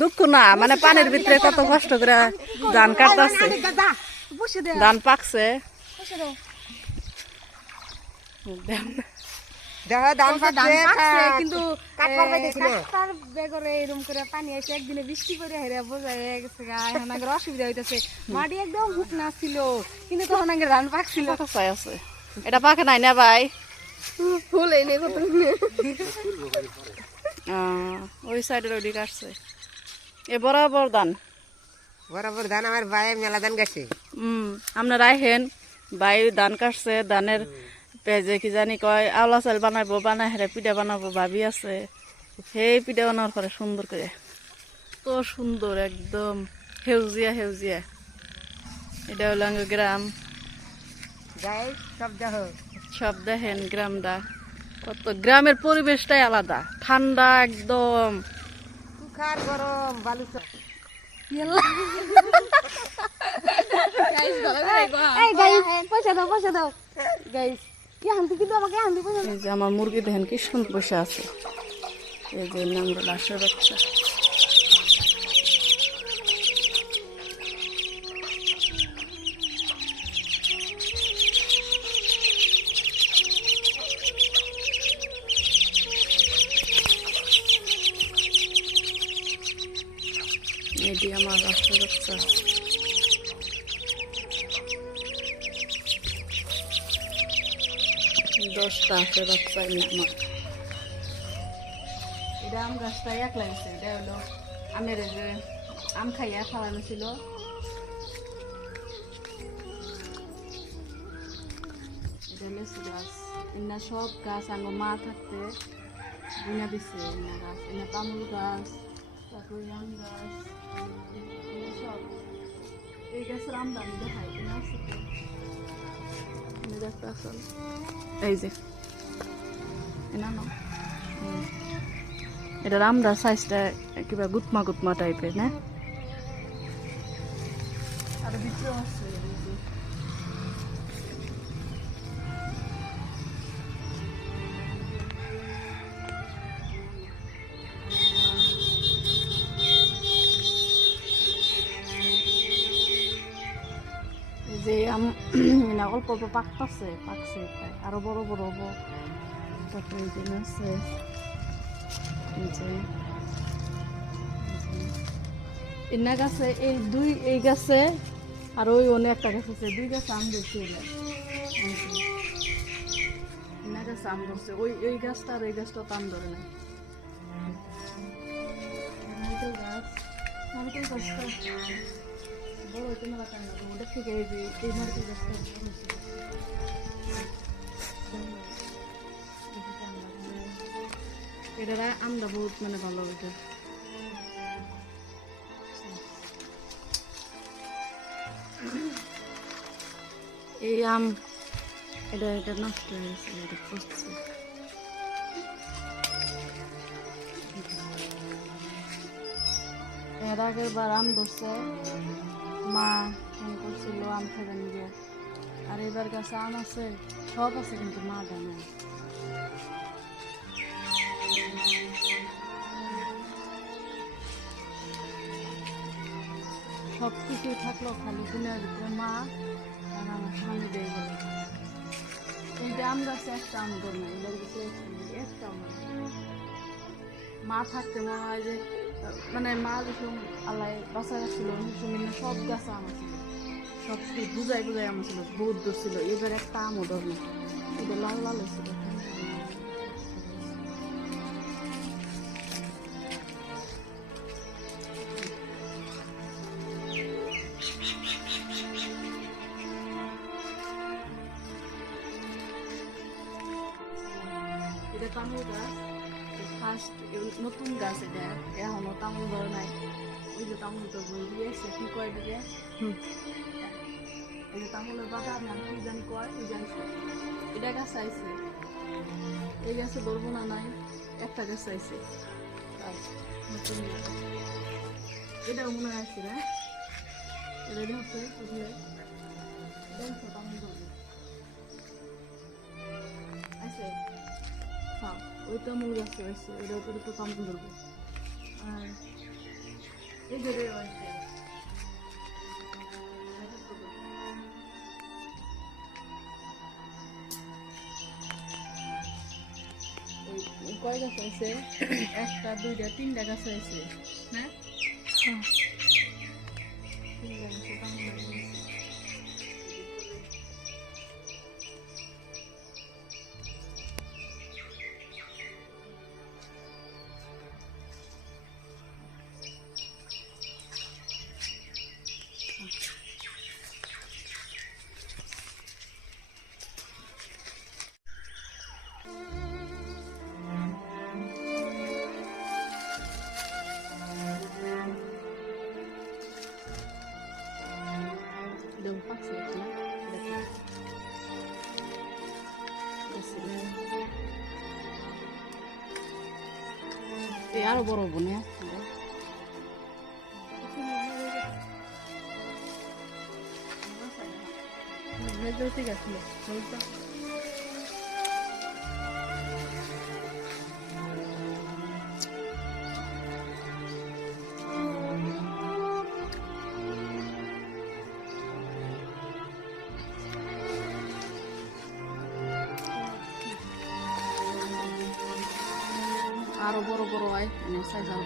দুঃখ না মানে পানির ভিতরে কত কষ্ট করে ধান কাটতেছে। যা বসে দে ধান পাকছে কিন্তু পানি একদিনে বৃষ্টি করে হেরে গেছে গা অসুবিধা হইতেছে। মাটি একদম হুক না ছিল কিন্তু তখন আগে ধান পাকছিল। আছে? এটা পাকে নাই না ভাই? ফুল এই নেই ওই সাইডের ওইদিকে কাটছে এ বরাবর ধান বরাবর ধান আমার ভাই মেলা ধান গেছে। হুম আপনারা আইহেন ভাই ধান কাটছে ধানের পেজে কি জানি কয় আওলা চাল বানাবো বানাই হেরে পিঠা বানাবো ভাবি আছে। সেই পিঠা বানানোর পরে সুন্দর করে। তো সুন্দর একদম সেউজিয়া সেউজিয়া। এটা হলো আঙ্গ গ্রাম। সব দেখেন গ্রামটা। কত গ্রামের পরিবেশটাই আলাদা। ঠান্ডা একদম। তুখার গরম বালু গাইস পয়সা দাও পয়সা দাও। গাইস কি হান্তি কিন্তু আমাকে হান্তি পয়সা যে আমার মুরগি দেখেন কি সুন্দর বসে আছে। এই যে নাম লাশের বাচ্চা। এটি আমার লাশের বাচ্চা দশটা আছে বাচ্চা আমার এটা আম গাছটা এক লাগছে এটা হলো আমের যে আম খাইয়া খাওয়ানো ছিল গাছ এনা সব গাছ আমার মা থাকতে বুনা দিছে গাছ এনা তামুল গাছ তারপরে আম গাছ সব এই গাছের আম দাম আছে তো। এনে দেখতে আসল এই যে না হুম। এটা রামদা সাইজটা কিবা গুতমা গুতমা টাইপের না আর ভিতরে আছে আম না অল্প অল্প পাকতাছে, পাকছে প্রায়। আরও বড় বড় হব। তারপরে এই যে আছে গাছে, এই দুই, এই গাছে, আর ওই অনেক একটা গাছ আছে। দুই গাছে আম ধরছে ইন্না গাছে আম ধরছে। ওই ওই গাছটা আর এই গাছটা তো আম ধরে না গাছ। গাছটা। এটা আমটা বহুত মানে ভালো হইতো এই আম, এটা এটা নষ্ট হয়ে গেছে, এটা পচছে। এর আগের বার আম ধরছে। মা ফোন করছিল, আম খাবেন গিয়ে আর এবার কাছে আম আছে, সব আছে কিন্তু মা দেয় না সব কিছু থাকল খালি দিনের ভিতরে মা আর আমার স্বামী দিয়ে গেল এই যে আম গাছে একটা আম ধর না ভিতরে একটা আম মা থাকতে মনে হয় যে মানে মা যখন আল্লাহ বাঁচা রাখছিল মানে সব গাছ আম ছিল সব বুঝাই বুঝাই আমার ছিল বহুত দূর ছিল। এবার একটা আমও ধর না। এটা লাল লাল হয়েছিল। ফার্স্ট নতুন গাছ এটা এখনও তামুল ধরে নাই। ওই যে তামুল তো বই দিয়েছে কি কয় দিকে এই যে তামুলের বাগান নাম কি জানি কয় ওই জানি এটা গাছ আইছে। এই গাছে ধরবো না নাই একটা গাছ আইছে। নতুন। এটাও মনে হয় আছে রে এটা হচ্ছে তামুল হ্যাঁ ওই তামুল গাছে আছে ওইটা উপরে তো তামুল ধরবে আর এই যে রে হয়েছে ওই কয় গাছ হয়েছে একটা দুইটা তিনটা গাছ হয়েছে হ্যাঁ আরও বড় বোনে ঠিক আছে আরও বড় বড় হয় মানে সাইজ আরও